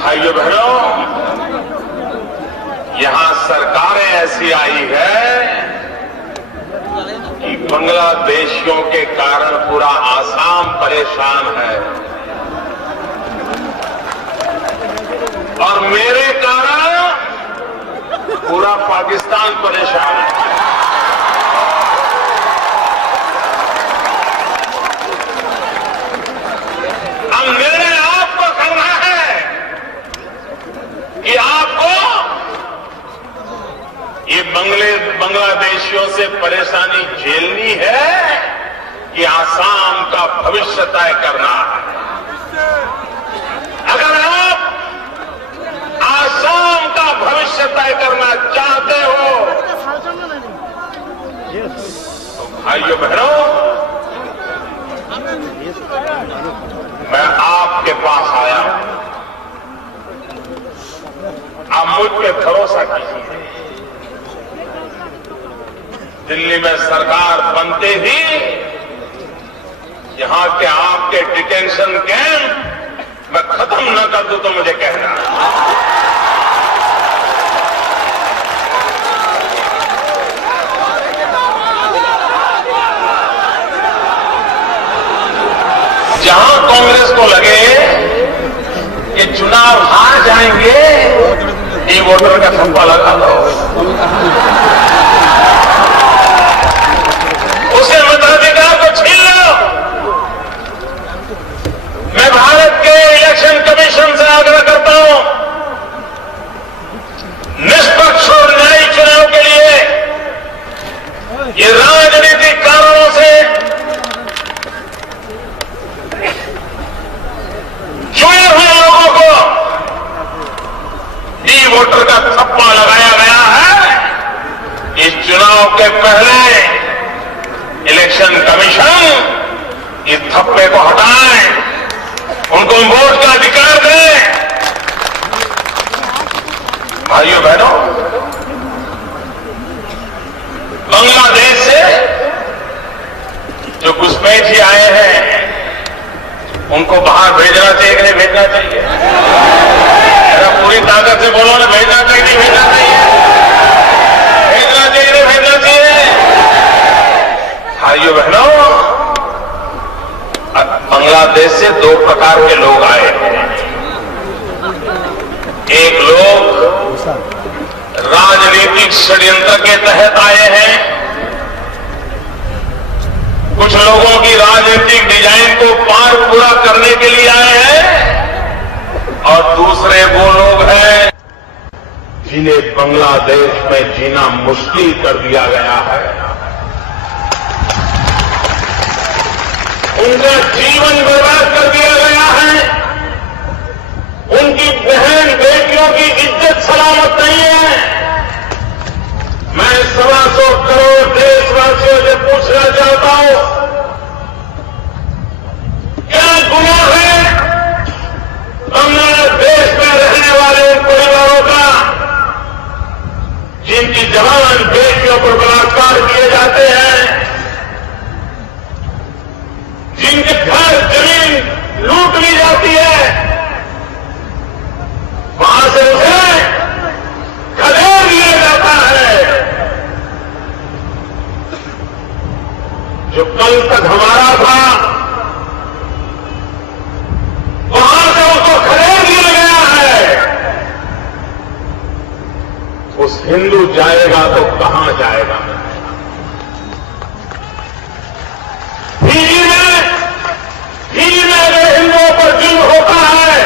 भाइयों बहनों, यहां सरकारें ऐसी आई है कि बांग्लादेशियों के कारण पूरा आसाम परेशान है और मेरे कारण पूरा पाकिस्तान परेशान है। अब निर्णय आपको करना है कि आपको ये बांग्लादेशियों से परेशानी झेलनी है कि आसाम का भविष्य तय करना है। अगर आप आसाम का भविष्य तय करना चाहते हो तो भाइयों बहनों, मैं आपके पास आया हूं। आप मुझ पे भरोसा कीजिए। दिल्ली में सरकार बनते ही यहां के आपके डिटेंशन कैंप मैं खत्म न कर दूं तो मुझे कहना। जहां कांग्रेस को लगे कि चुनाव हार जाएंगे, ये वोटर का थप्पा लगा दो, उसे मताधिकार को छीन लो। मैं भारत के इलेक्शन कमीशन से आग्रह करता हूं, निष्पक्ष और न्यायी चुनाव के लिए ये राजनीतिक कारणों से चुने हुए लोगों को डी वोटर का थप्पा लगाया गया है। इस चुनाव के पहले इलेक्शन कमीशन इस थप्पे को हटाए, उनको वोट का अधिकार दें। भाइयों बहनों, बांग्लादेश से जो घुसपैठी आए हैं उनको बाहर भेजना चाहिए कि नहीं भेजना चाहिए? मेरा पूरी ताकत से बोलो ना, भेजना चाहिए नहीं भेजना चाहिए? भेजना चाहिए नहीं भेजना चाहिए? भाइयों बहनों, बांग्लादेश से दो प्रकार के लोग आए हैं। एक लोग राजनीतिक षड्यंत्र के तहत आए हैं, कुछ लोगों की राजनीतिक डिजाइन को पार पूरा करने के लिए आए हैं, और दूसरे वो लोग हैं जिन्हें बांग्लादेश में जीना मुश्किल कर दिया गया है। उनका जीवन बर्बाद कर दिया गया है। उनकी बहन बेटियों की इज्जत सलामत नहीं है। मैं 125 करोड़ देशवासियों से पूछना चाहता हूं, क्या गुनाह है बांग्लादेश में रहने वाले उन परिवारों का जिनकी जवान बेटियों पर बलात्कार किए जाते हैं, जिनके घर जमीन लूट ली जाती है, वहां से उसे खदेड़ लिया जाता है। जो कल तक हमारा था वहां से उसको खदेड़ लिया गया है। उस हिंदू जाएगा तो कहां जाएगा? फिजी में अगर हिंदुओं पर जुल्म होता है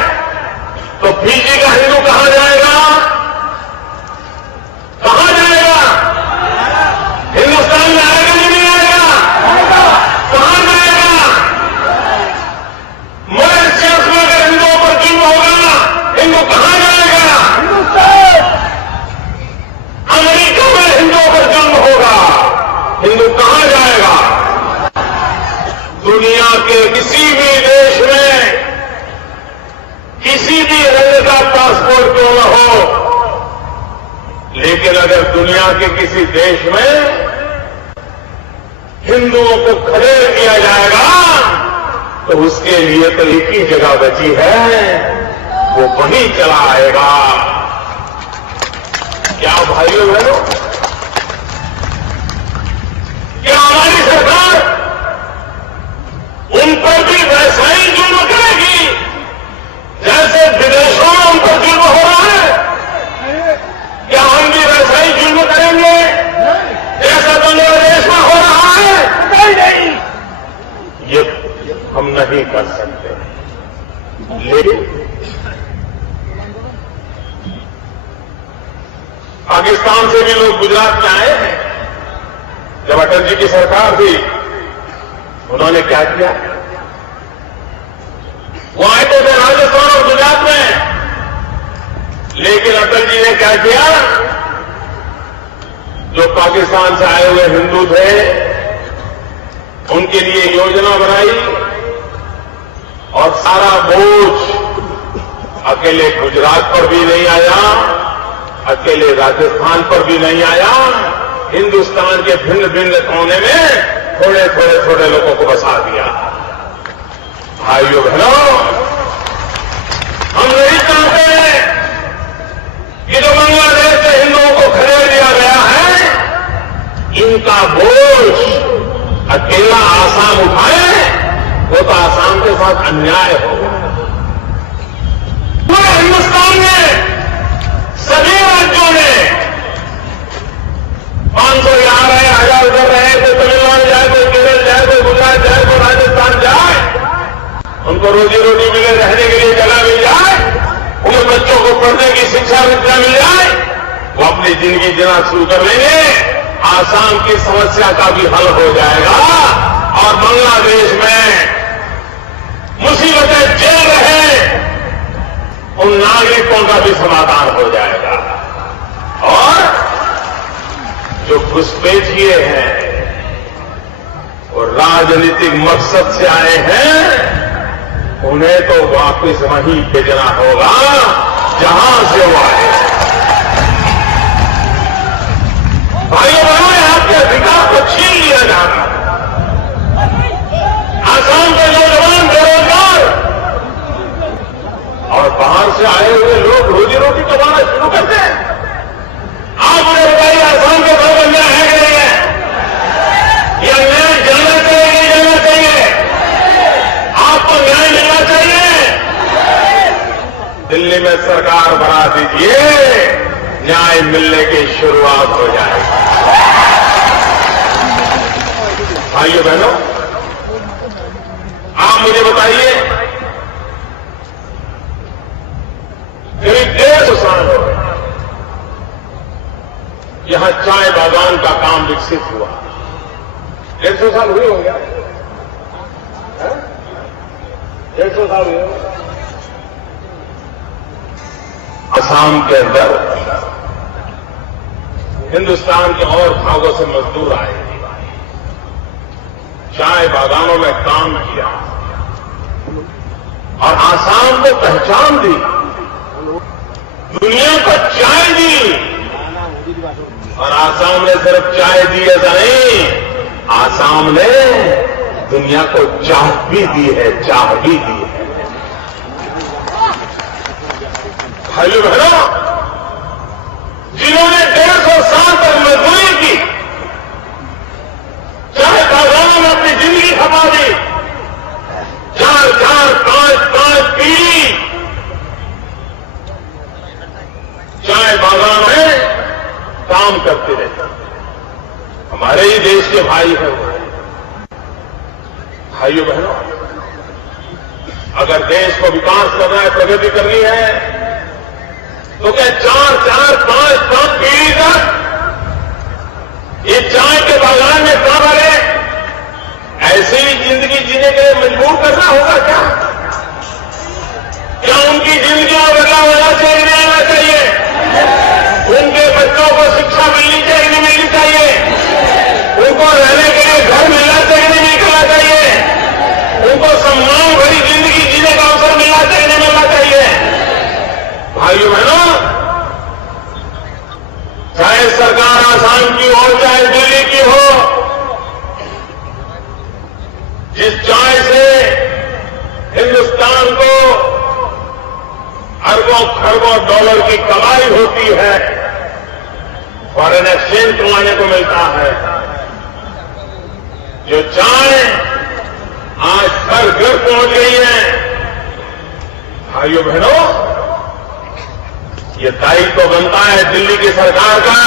तो फिजी का हिंदू कहां जाएगा? कहां जाएगा? हिंदुस्तान में आएगा कि नहीं आएगा? कहां जाएगा? मॉरिशस में अगर हिंदुओं पर जुल्म होगा, हिंदू कहां जाएगा? अमेरिका में हिंदुओं पर जुल्म होगा, हिंदू कहां जाएगा? दुनिया के किसी भी देश में किसी भी रंग का पासपोर्ट क्यों न हो, लेकिन अगर दुनिया के किसी देश में हिंदुओं को खदेड़ दिया जाएगा तो उसके लिए तो एक ही जगह बची है, वो वही चला आएगा। क्या भाइयों बहनों, क्या हमारी सरकार उन पर भी वैसा ही जुल्म करेगी जैसे विदेशों में उन पर जुल्म हो रहा है? क्या हम भी वैसा ही जुल्म करेंगे जैसा बांग्लादेश में हो रहा है? नहीं, ये हम नहीं कर सकते। लेकिन पाकिस्तान से भी लोग गुजरात में आए हैं। जब अटल जी की सरकार थी, उन्होंने क्या किया? वो आए थे राजस्थान और गुजरात में, लेकिन अटल जी ने क्या किया? जो पाकिस्तान से आए हुए हिंदू थे, उनके लिए योजना बनाई और सारा बोझ अकेले गुजरात पर भी नहीं आया, अकेले राजस्थान पर भी नहीं आया, हिंदुस्तान के भिन्न भिन्न कोने में थोड़े थोड़े थोड़े लोगों को बसा दिया। भाइयों बहनों, हम नहीं चाहते कि जो बांग्लादेश से हिंदुओं को खदेड़ दिया गया है, इनका बोझ अकेला आसाम उठाए, वो तो आसाम के साथ अन्याय होगा। पूरे हिंदुस्तान में सभी राज्यों ने 500 यहाँ रहे, 1000 उधर रहे, कोई तमिलनाडु जाए, कोई केरल जाए, कोई गुजरात जाए, कोई राजस्थान जाए, उनको रोजी रोटी मिले, रहने के लिए जगह मिल जाए, उन बच्चों को पढ़ने की शिक्षा विद्या मिल जाए, वो अपनी जिंदगी जीना शुरू कर लेंगे। आसाम की समस्या का भी हल हो जाएगा और बांग्लादेश में मुसीबतें झेल रहे उन नागरिकों का भी समाधान हो जाएगा। और जो घुसपैठिए हैं, वो राजनीतिक मकसद से आए हैं, उन्हें तो वापस वहीं भेजना होगा जहां से वो आए। भाइयों बहनों, आपके अधिकार को छीन लिया जा रहा है। आसाम के नौजवान बेरोजगार और बाहर से आए हुए लोग रोजी रोटी कमाना शुरू करते हैं। आप मुझे बताइए, आसाम के घर बन गया है कि नहीं है? यह न्याय जाना चाहिए, नहीं जाना चाहिए? आपको न्याय मिलना चाहिए। दिल्ली में सरकार बना दीजिए, न्याय मिलने की शुरुआत हो जाएगी। भाइयों बहनों, आप मुझे बताइए, करीब 150 साल हो गए यहां चाय बागान का काम विकसित हुआ। 150 साल हुए हो गया, 150 साल हुए। असम के अंदर हिंदुस्तान के और भागों से मजदूर आए, चाय बागानों में काम किया और आसाम को पहचान दी, दुनिया को चाय दी। और आसाम ने सिर्फ चाय दी ऐसा नहीं, आसाम ने दुनिया को चाह भी दी है, चाह भी दी है। भाइयों बहनों, जिन्होंने 150 साल तक मजदूरी की, चाय बागानों में अपनी जिंदगी खपा दी, 4-4, 5-5 पीढ़ी चाय बागान में काम करते रहते। हमारे ही देश के भाई हैं वो। भाइयों बहनों, अगर देश को विकास करना है, प्रगति करनी है, तो क्या 4-4, 5-5 पीढ़ी तक ये चाय के बागान में काम रहे, ऐसे ही जिंदगी जीने के लिए मजबूर करना होगा क्या? क्या उनकी जिंदगी में बदलाव होना चाहिए, नहीं आना चाहिए? उनके बच्चों को शिक्षा मिलनी चाहिए, नहीं मिलनी चाहिए? उनको रहने के लिए घर मिलना चाहिए, नहीं मिलना चाहिए? उनको सम्मान भरी जिंदगी जीने का अवसर मिलना चाहिए, नहीं मिलना चाहिए? भाइयों बहनों, चाहे सरकार आसाम की हो, चाहे दिल्ली की हो, जिस चाय से हिंदुस्तान को लाखों खरबों डॉलर की कमाई होती है, फॉरेन एक्सचेंज कमाने को मिलता है। जो चाय आज घर घर पहुंच गई है। भाइयों बहनों, ये दायित्व बनता है दिल्ली की सरकार का,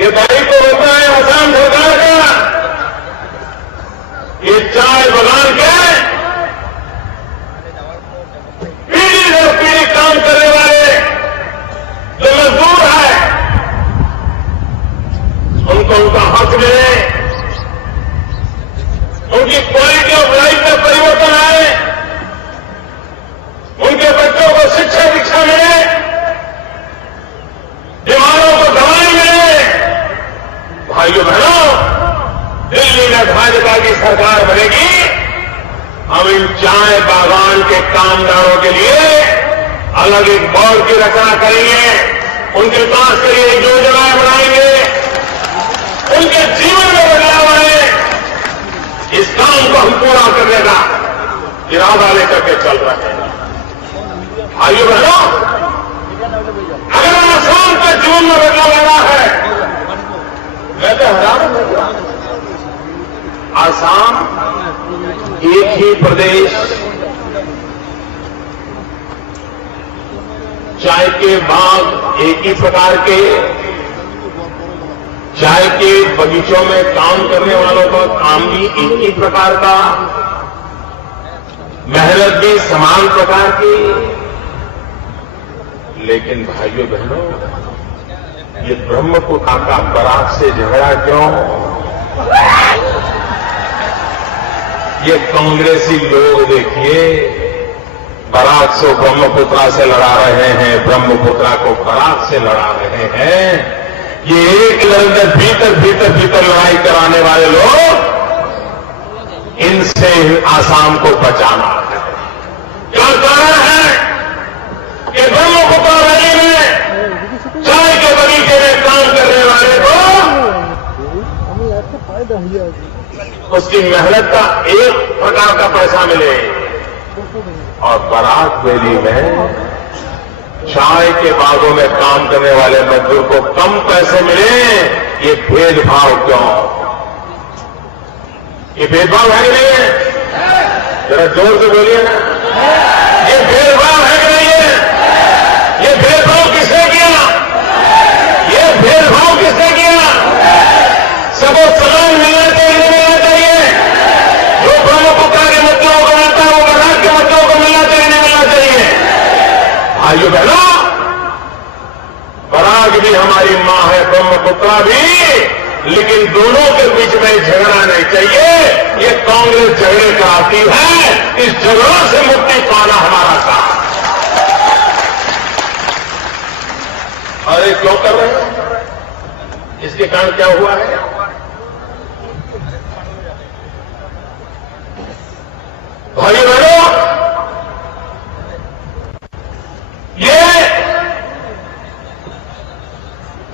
ये दायित्व बनता है असम सरकार का। ये चाय बगान के पीढ़ी दर पीढ़ी काम करने वाले जो मजदूर है, उनको उनका हक मिले, उनकी क्वालिटी ऑफ लाइफ में परिवर्तन आए, उनके बच्चों को शिक्षा दीक्षा मिले, बीमारों को दवाई मिले। भाइयों बहनों, दिल्ली में भाजपा की सरकार बनेगी, हम इन चाय बागान के कामगारों के लिए अलग एक बोर्ड की रचना करेंगे, उनके पास के लिए योजनाएं बनाएंगे, उनके जीवन में बदलाव आए। इस काम को हम पूरा करने का इरादा लेकर के चल रहे हैं। भाइयों बहनों, अगर आसाम के जीवन में बदलाव आना है, मैं तो हैरान हो गया। आसाम एक ही प्रदेश, चाय के बाग एक ही प्रकार के, चाय के बगीचों में काम करने वालों का काम भी एक ही प्रकार का, मेहनत भी समान प्रकार की। लेकिन भाइयों बहनों, ये ब्रह्मपुत्र का बराक से झगड़ा क्यों? ये कांग्रेसी लोग देखिए, बराक से ब्रह्मपुत्रा से लड़ा रहे हैं, ब्रह्मपुत्रा को बराक से लड़ा रहे हैं। ये एक अंदर भीतर भीतर भीतर लड़ाई कराने वाले लोग, इनसे आसाम को बचाना है। क्या कारण है कि ब्रह्मपुत्र नदी में चाय के बगीचे में काम करने वाले को उसकी मेहनत का एक प्रकार का पैसा मिले, और बराक वैली में चाय के बागों में काम करने वाले मजदूर को कम पैसे मिले। ये भेदभाव क्यों? ये भेदभाव है कि नहीं है? जरा जोर से बोलिए ना। ये भेदभाव है कि नहीं है? ये भेदभाव किसने किया? ये भेदभाव किसने किया? सबको समान मिलना चाहिए, नहीं मिलना चाहिए? जो ब्रह्मपुत्र के मजदूरों को मिलता है, वो बराक के मजदूरों को मिलना चाहिए, नहीं मिलना चाहिए? भाइयों बहनों, बराक भी हमारी मां है, ब्रह्मपुत्रा भी, लेकिन दोनों के बीच में झगड़ा नहीं चाहिए। ये कांग्रेस झगड़े कराती है, इस झगड़ों से मुक्ति पाना हमारा काम। अरे क्यों कर रहे हैं? इसके कारण क्या हुआ है? भाइयों बहनों, ये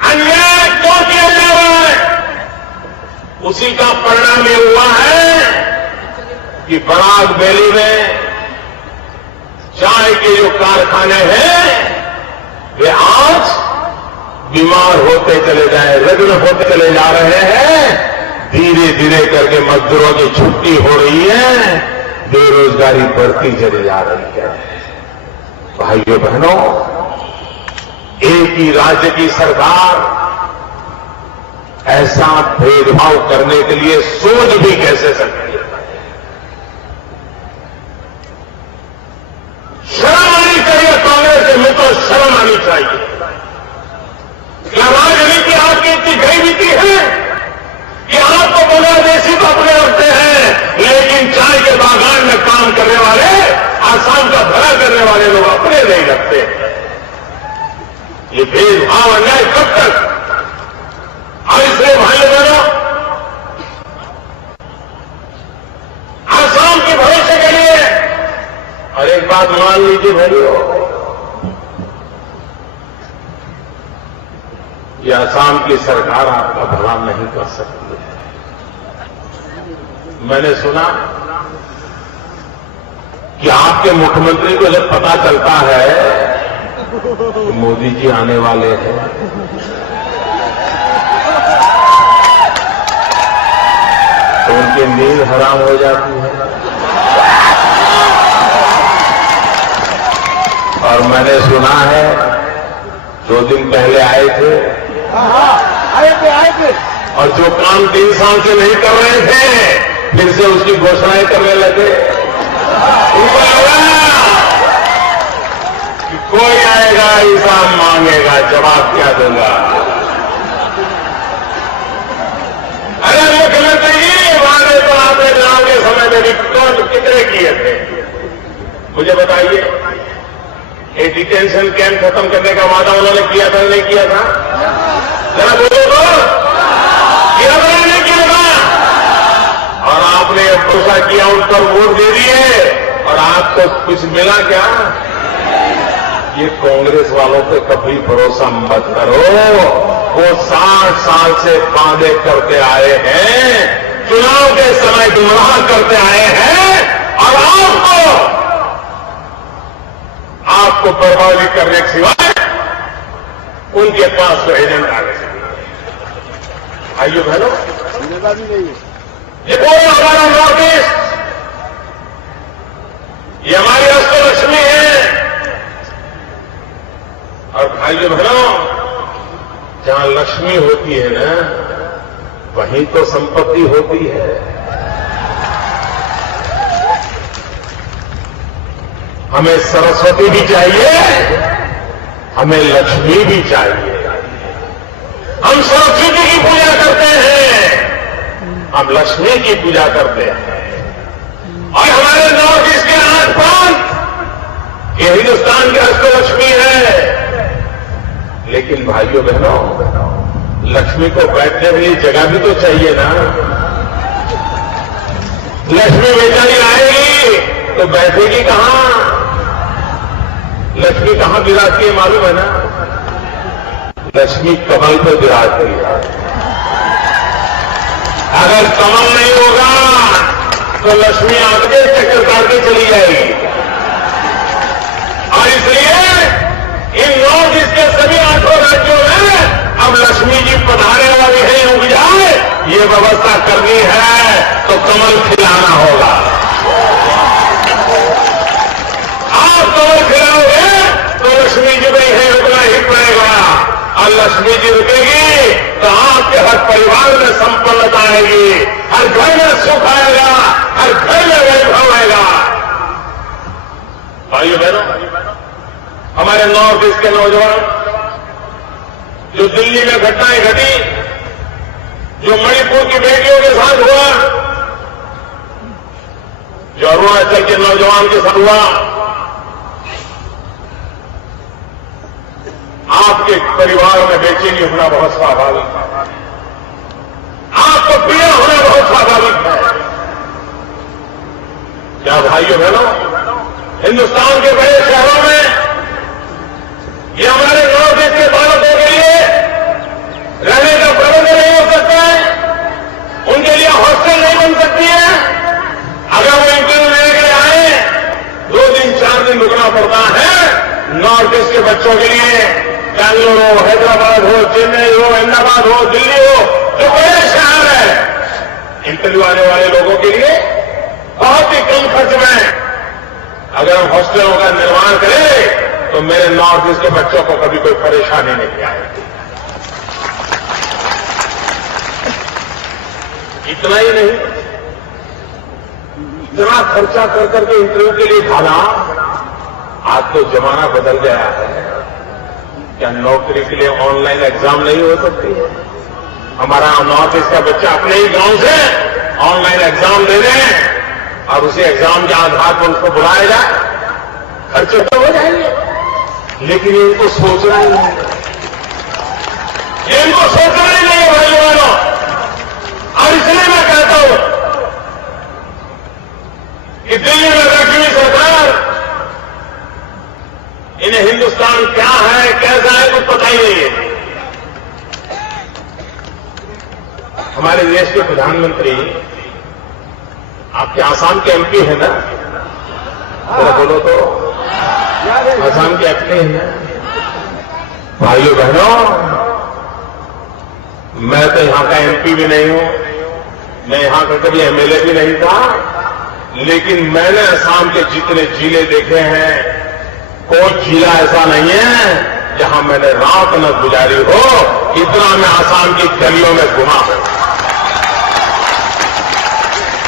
अन्याय क्यों किया जा रहा है? उसी का परिणाम ये हुआ है कि बराक वैली में चाय के जो कारखाने हैं, वे आज बीमार होते चले जाए, रुग्ण होते चले जा रहे हैं। धीरे धीरे करके मजदूरों की छुट्टी हो रही है, बेरोजगारी बढ़ती चली जा रही है। भाइयों बहनों, एक ही राज्य की सरकार ऐसा भेदभाव करने के लिए सोच भी कैसे सकती है? शर्म आनी चाहिए कांग्रेस के मित्रों, शर्म आनी चाहिए। क्या राजनीति आपकी इतनी गई बीती है कि आपको बांग्लादेशी तो अपने रखते हैं, लेकिन चाय के बागान में काम करने वाले, आसाम का भला करने वाले लोग अपने नहीं रखते। ये भेदभाव अन्याय कब तक? और इसलिए भाइयों बहनों, आसाम के भविष्य के लिए और एक बात मान लीजिए भाइयों, ये आसाम की सरकार आपका भला नहीं कर सकती है। मैंने सुना कि आपके मुख्यमंत्री को जब पता चलता है कि मोदी जी आने वाले हैं, तो उनकी नींद हराम हो जाती है। और मैंने सुना है 2 दिन पहले आए थे, आए थे और जो काम 3 साल से नहीं कर रहे थे फिर से उसकी घोषणाएं करने लगे। उनको लगा कि कोई आएगा हिसाब मांगेगा, जवाब क्या दूंगा। अरे मुख्यमंत्री जी, वादे तो आपने चुनाव के समय में भी कितने किए थे, मुझे बताइए। ये डिटेंशन कैंप खत्म करने का वादा उन्होंने किया था नहीं किया था? जरा बोलो तो, किया था नहीं किया था? और आपने भरोसा किया, उन पर वोट दे दिए, और आपको कुछ मिला क्या? ये कांग्रेस वालों पे कभी भरोसा मत करो। वो 60 साल से वादे करते आए हैं, चुनाव के समय गुमराह करते आए हैं, और आपको बर्बादी करने के सिवाय उनके पास तो एजेंडा नहीं। आइए बहनों, ये पूरा हमारा नॉर्थ ईस्ट, ये हमारी अष्टलक्ष्मी है। और भाइयों बहनों, जहां लक्ष्मी होती है ना, वहीं तो संपत्ति होती है। हमें सरस्वती भी चाहिए, हमें लक्ष्मी भी चाहिए। हम सरस्वती की पूजा करते हैं, हम लक्ष्मी की पूजा करते हैं। और हमारे नॉर्थ ईस्ट के 8 प्रांत ये हिंदुस्तान की अष्टलक्ष्मी है। लेकिन भाइयों बहनों, लक्ष्मी को बैठने के लिए जगह भी तो चाहिए ना। लक्ष्मी बेचारी आएगी तो बैठेगी कहां? लक्ष्मी कहां विराजती है मालूम है ना? लक्ष्मी कमल पर विराजती है। अगर कमल नहीं होगा तो लक्ष्मी आगे चक्कर काट के चली जाएगी। और इसलिए इन नॉर्थ ईस्ट के सभी 8 राज्यों में अब लक्ष्मी जी पधारने वाली है, उग जाए, ये व्यवस्था करनी है तो कमल खिलाना होगा। आप कमल खिलाओगे तो लक्ष्मी जी नहीं है, रुकना ही पड़ेगा। और लक्ष्मी जी रुकेगी तो आपके हर परिवार में संपन्नता आएगी, हर घर में सुख आएगा, हर घर में वैभव आएगा। भाइयों बहनों, हमारे नॉर्थ ईस्ट के नौजवान, जो दिल्ली में घटनाएं घटी, जो मणिपुर की बेटियों के साथ हुआ, जो अरुणाचल के नौजवान के साथ हुआ, आपके परिवार में बेचैनी होना बहुत स्वाभाविक है, आपको पीड़ा होना बहुत स्वाभाविक है। क्या भाइयों बहनों, हिंदुस्तान के बड़े शहरों में ये हमारे नॉर्थ ईस्ट के बालकों के लिए रहने का प्रबंध नहीं हो सकता है, उनके लिए हॉस्टल नहीं बन सकती है। अगर वो इंटरव्यू लेने के लिए आए, 2 दिन 4 दिन रुकना पड़ता है। नॉर्थ ईस्ट के बच्चों के लिए बैंगलोर हो, हैदराबाद हो, चेन्नई हो, अहमदाबाद हो, दिल्ली हो, जो बड़े शहर है, इंटरव्यू आने वाले लोगों के लिए बहुत ही कम खर्च में अगर हम हॉस्टलों का निर्माण करें तो मेरे नॉर्थ ईस्ट के बच्चों को कभी कोई परेशानी नहीं आएगी। इतना ही नहीं, इतना खर्चा कर करके इंटरव्यू के लिए भागा। आज तो जमाना बदल गया है। क्या नौकरी के लिए ऑनलाइन एग्जाम नहीं हो सकती है? हमारा नॉर्थ ईस्ट का बच्चा अपने ही गांव से ऑनलाइन एग्जाम दे रहे हैं, और उसी एग्जाम के आधार पर उसको बुलाया जाए, खर्चे तो हो जाएंगे। लेकिन इनको सोचना ही नहीं, इनको सोचना ही नहीं है भाइयों बहनों। और इसलिए मैं कहता हूं कि दिल्ली में बैठी हुई सरकार, इन्हें हिंदुस्तान क्या है, कैसा है, कुछ पता ही नहीं है। हमारे देश के प्रधानमंत्री आपके आसाम के एमपी है ना, जरा बोलो तो, असम की अपनी है। भाइयों बहनों, मैं तो यहां का एमपी भी नहीं हूं, मैं यहां का कभी एमएलए भी नहीं था, लेकिन मैंने असम के जितने जिले देखे हैं, कोई जिला ऐसा नहीं है जहां मैंने रात न गुजारी हो। इतना मैं असम की गलियों में घुमा हूं।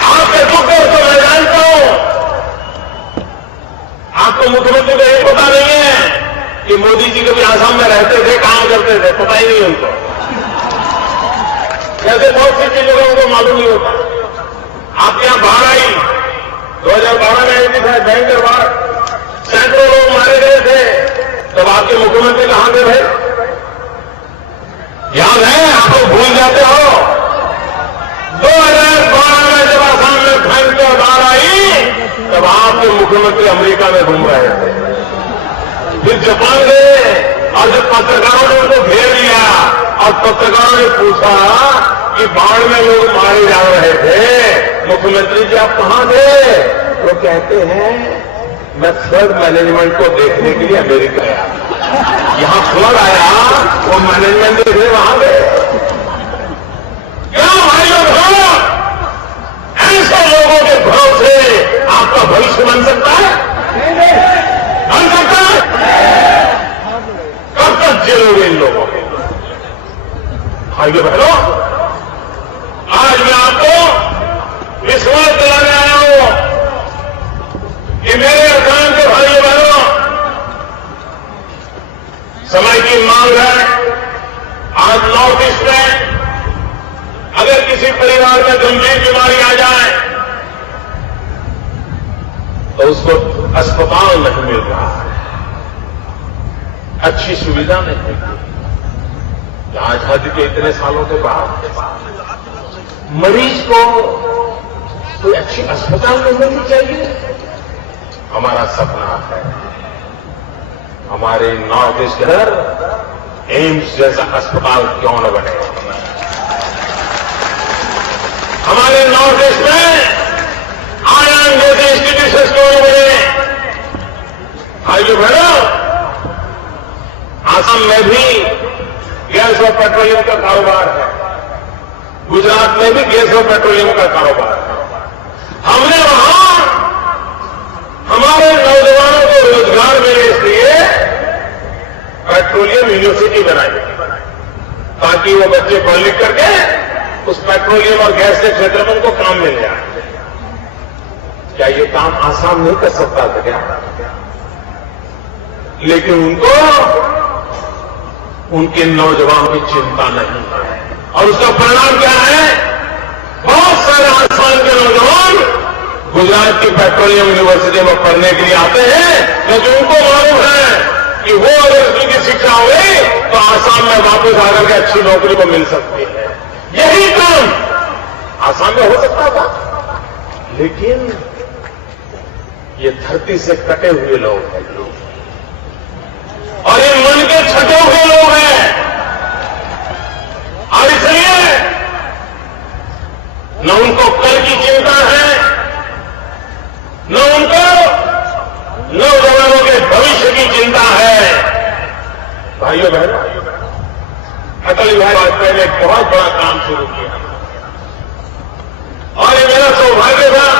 आपके दुख तो मैं जानता हूं। आपको मुख्यमंत्री को यही पता नहीं है कि मोदी जी कभी आसाम में रहते थे, काम करते थे, पता ही नहीं उनको। जैसे बहुत सी चीजों का उनको मालूम नहीं होता। आपके यहां बाढ़ आई, 2012 में आई थी, भयंकर बाढ़, सैकड़ों लोग मारे गए थे, तब आपके मुख्यमंत्री कहां थे भाई? याद है? आप लोग भूल जाते हो। 2012 में जब आसाम में भयंकर बाढ़ आई, तब आपके मुख्यमंत्री अमेरिका में घूम रहे थे, फिर जापान गए, और जब पत्रकारों ने उनको घेर लिया और पत्रकारों ने पूछा कि बाढ़ में लोग मारे जा रहे थे, मुख्यमंत्री जी आप कहां थे? वो कहते हैं मैं फ्लड मैनेजमेंट को देखने के लिए अमेरिका गया। यहां फ्लड आया, वो मैनेजमेंट देखने वहां गए। क्या भाइयों बहनों, ऐसे लोगों के भरोसे आपका भविष्य बन सकता है? बन सकता है? कब तक जिलोगे इन लोगों को? भाइयों बहनों, आज मैं आपको विश्वास दिलाने आया हूं कि मेरे असम के भाइयों बहनों, समय की मांग है। आज नॉर्थ ईस्ट में अगर किसी परिवार में गंभीर बीमारी आ जाए तो उसको अस्पताल नहीं मिल रहा है, अच्छी सुविधा नहीं मिलती। आजादी के इतने सालों के बाद मरीज को कोई अच्छी अस्पताल नहीं मिलनी चाहिए। हमारा सपना है हमारे नॉर्थ ईस्ट के अंदर एम्स जैसा अस्पताल क्यों न बने। हमारे नॉर्थ ईस्ट में आईआईएम जैसे इंस्टीट्यूशन क्यों न बने। भाइयों बहनों, असम में भी गैस और पेट्रोलियम का कारोबार है, गुजरात में भी गैस और पेट्रोलियम का कारोबार है। हमने वहां हमारे नौजवानों को रोजगार मिले इसलिए पेट्रोलियम यूनिवर्सिटी बनाई, ताकि वो बच्चे पढ़ लिख करके उस पेट्रोलियम और गैस के क्षेत्र में उनको काम मिल जाए। क्या ये काम आसान नहीं कर सकता था क्या? लेकिन उनको उनके नौजवानों की चिंता नहीं है, और उसका परिणाम क्या है? बहुत सारे आसाम के नौजवान गुजरात की पेट्रोलियम यूनिवर्सिटी में पढ़ने के लिए आते हैं, क्योंकि उनको मालूम है कि वो अगर उनकी शिक्षा हुई तो आसाम में वापस आकर के अच्छी नौकरी को मिल सकती है। यही काम आसाम में हो सकता था, लेकिन ये धरती से कटे हुए लोग हैं और ये मन के छटे हुए लोग हैं, और इसलिए न उनको कल की चिंता है, न उनको नौजवानों के भविष्य की चिंता है। भाइयों बहनों, अटल बिहारी वाजपेयी ने एक बहुत बड़ा काम शुरू किया, और ये मेरा सौभाग्य था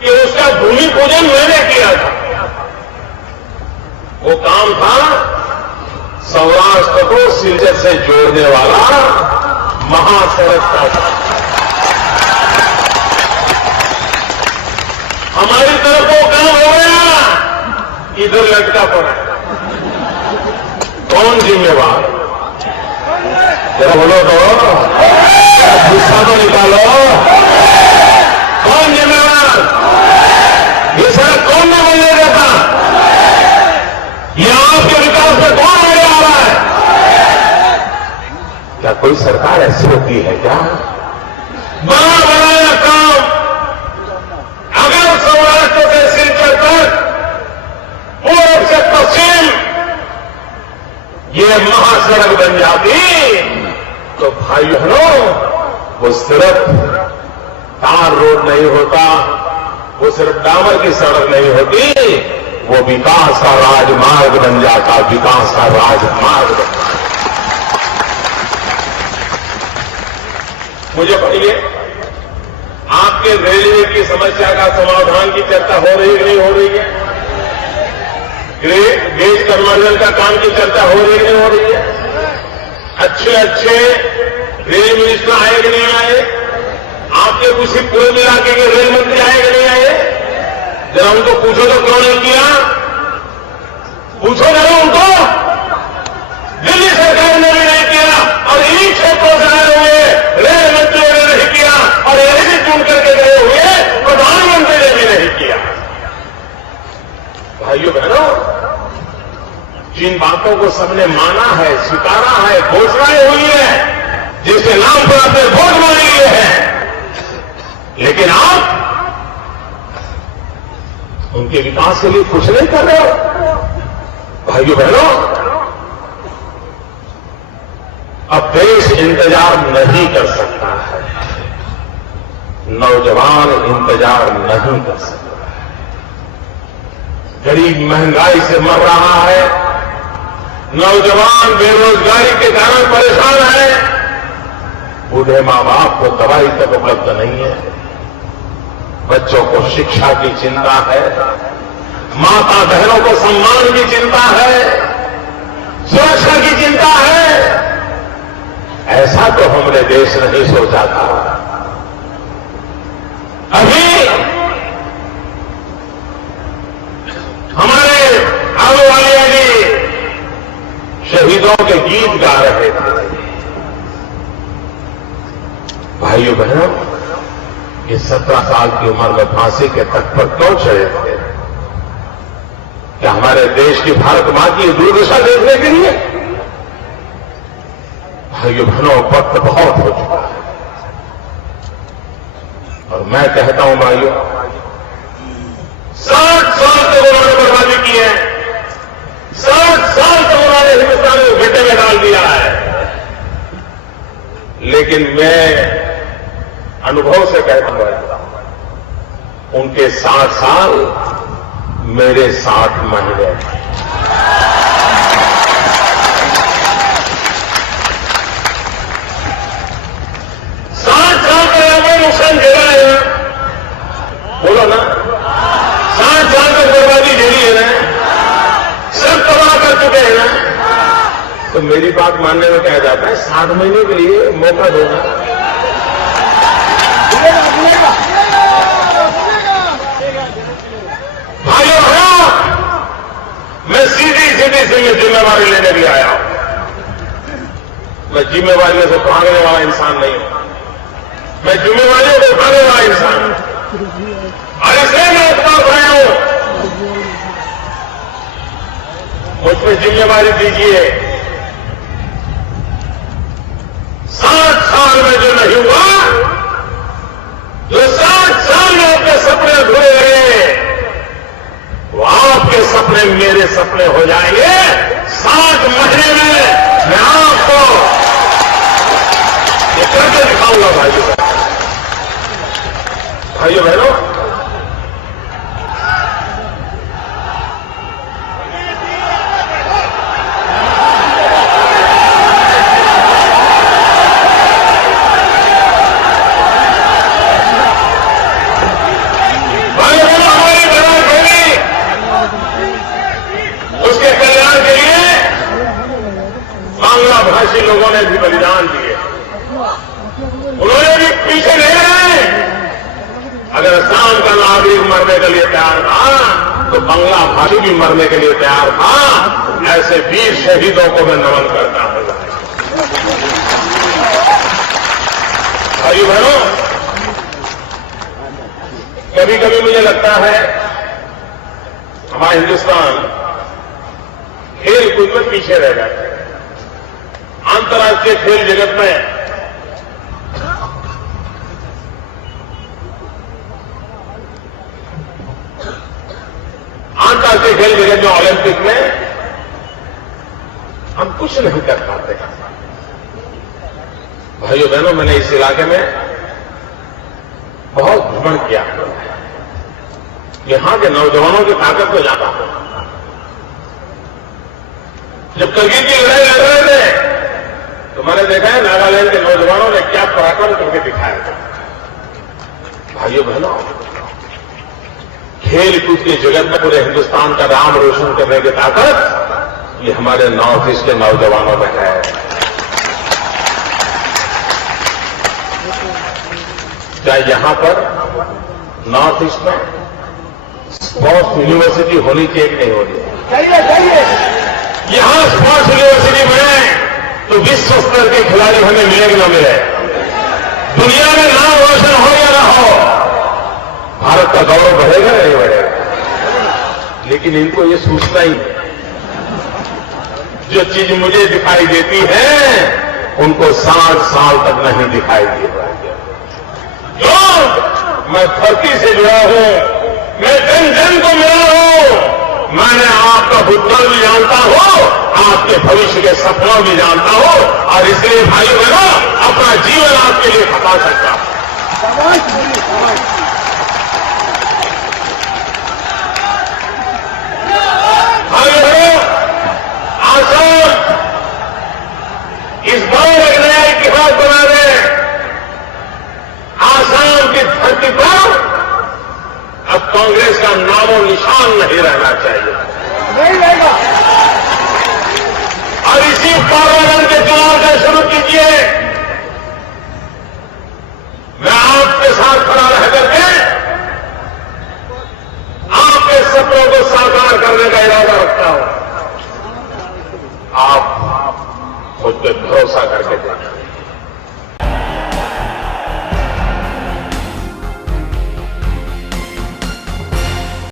कि उसका भूमि पूजन मैंने किया था। वो काम था सौराष्ट्र को सिलचर से जोड़ने वाला महासड़क का काम। हमारी तरफ वो काम हो गया, इधर लटका पड़ा। कौन जिम्मेवार? जरा बोलो तो, गुस्सा तो निकालो। कौन जिम्मेवार? ये सड़क कौन नहीं बनने देता? ये आपके विकास में कौन आगे आ रहा है? क्या कोई सरकार ऐसी होती है क्या? बड़ा बनाया काम अगर सौराष्ट्र से सिलचर तक पूर्व से पश्चिम ये महासड़क बन जाती तो भाई बहनों, वो सिर्फ तार रोड नहीं होता, वो सिर्फ डामर की सड़क नहीं होती, वो विकास का राजमार्ग बन जाता, विकास का राजमार्ग बन जाता। मुझे पढ़िए, आपके रेलवे की समस्या का समाधान की चर्चा हो रही है कि नहीं हो रही है? गेज कन्वर्जन का काम की चर्चा हो रही है कि नहीं हो रही है? अच्छे रेल मिनिस्टर आए कि नहीं आए? आपके किसी पूर्व इलाके के रेल मंत्री आए कि नहीं आए? जरा उनको पूछो तो क्यों नहीं किया? पूछो जरा उनको। दिल्ली सरकार ने भी नहीं किया और इन्हीं क्षेत्रों से आए हुए रेल मंत्रियों ने नहीं किया और यही भी चुन करके गए हुए प्रधानमंत्री ने भी नहीं किया। भाइयों बहनों, जिन बातों को सबने माना है, स्वीकारा है, घोषणाएं हुई है, जिसके नाम पर आपने वोट मांग लिए हैं, लेकिन आप उनके विकास के लिए कुछ नहीं कर रहे हो। भाइयों बहनों, अब देश इंतजार नहीं कर सकता है, नौजवान इंतजार नहीं कर सकता है। गरीब महंगाई से मर रहा है, नौजवान बेरोजगारी के कारण परेशान है, बूढ़े मां बाप को दवाई तक उपलब्ध नहीं है, बच्चों को शिक्षा की चिंता है, माता बहनों को सम्मान की चिंता है, सुरक्षा की चिंता है। ऐसा तो हमने देश नहीं सोचा था। अभी हमारे आहलूवालिया जी शहीदों के गीत गा रहे थे। भाइयों बहनों, ये 17 साल की उम्र में फांसी के तट पर क्यों चढ़े थे? क्या हमारे देश की भारत मां की दुर्दशा देखने के लिए? भाइयों बहनों, वक्त बहुत हो चुका है और मैं कहता हूं भाइयों, 60 साल तक उन्होंने बर्बादी की है, 60 साल तक उन्होंने हिंदुस्तान को घेटे में डाल दिया है। लेकिन मैं अनुभव से कहता हूं, उनके 60 साल मेरे 60 महीने। 60 साल का नुकसान झेला है ना, बोलो ना। 60 साल तक बर्बादी झेली है ना, सब तबाह कर चुके हैं ना, तो मेरी बात मानने में क्या जाता है? 60 महीने के लिए मौका देना। भाइयों बहनों, मैं सीधी से जिम्मेवारी लेने भी आया हूं। मैं जिम्मेवारियों से भागने वाला इंसान नहीं हूं, मैं जिम्मेवारियों को उठाने वाला इंसान हूं। और इसलिए मैं उपवास रहा हूं, मुझ पर जिम्मेवारी दीजिए। 60 साल में जो नहीं हुआ, जो 60 साल में अपने सपने अधूरे रहे, वो आपके सपने मेरे सपने हो जाएंगे। 60 महीने में मैं आपको ये करके दिखाऊंगा। भाइयों बहनों, भाषी लोगों ने भी बलिदान दिए, उन्होंने भी पीछे नहीं रहे। अगर असम का नागरिक मरने के लिए तैयार था, तो बांग्ला भाषी भी मरने के लिए तैयार था। ऐसे वीर शहीदों को मैं नमन करता हूं। भाई बहनों, कभी कभी मुझे लगता है हमारा हिंदुस्तान खेल कूद में पीछे रह जाता है। अंतर्राष्ट्रीय खेल जगत में अंतर्राष्ट्रीय खेल जगत में ओलंपिक में हम कुछ नहीं कर पाते। भाइयों बहनों, मैंने इस इलाके में बहुत भ्रमण किया, यहां के नौजवानों की ताकत को जाता हूं। जब करगिल की लड़ाई लड़ रहे थे तो मैंने देखा है नागालैंड के नौजवानों ने क्या पराक्रम करके दिखाया था। भाइयों बहनों, खेल कूद के जगत में पूरे हिंदुस्तान का नाम रोशन करने की ताकत ये हमारे नॉर्थ ईस्ट के नौजवानों में है। क्या यहां पर नॉर्थ ईस्ट में स्पोर्ट्स यूनिवर्सिटी होनी चाहिए कि नहीं होनी चाहिए। यहां स्पोर्ट्स यूनिवर्सिटी बने तो विश्व स्तर के खिलाड़ी हमें मिले कि न मिले, दुनिया में नाम रोशन हो या ना हो, भारत का गौरव बढ़ेगा या नहीं बढ़ेगा। लेकिन इनको ये सूचना ही नहीं। जो चीज मुझे दिखाई देती है उनको 60 साल तक नहीं दिखाई देता। जो मैं धरती से जुड़ा हूं, मैं जन जन को मिला हूं, मैंने आपका भूतकाल भी जानता हूं, आपके भविष्य के सपनों भी जानता हूं, और इसलिए भाइयों बहनों अपना जीवन आपके लिए खपा सकता हूं। भाइयों बहनों, आसाम इस बार एक नया इतिहास बना रहे हैं। आसाम की धरती पर अब कांग्रेस का नामो निशान नहीं रहना चाहिए, नहीं रहेगा। और इसी पार्लियामेंट के चुनाव से शुरू कीजिए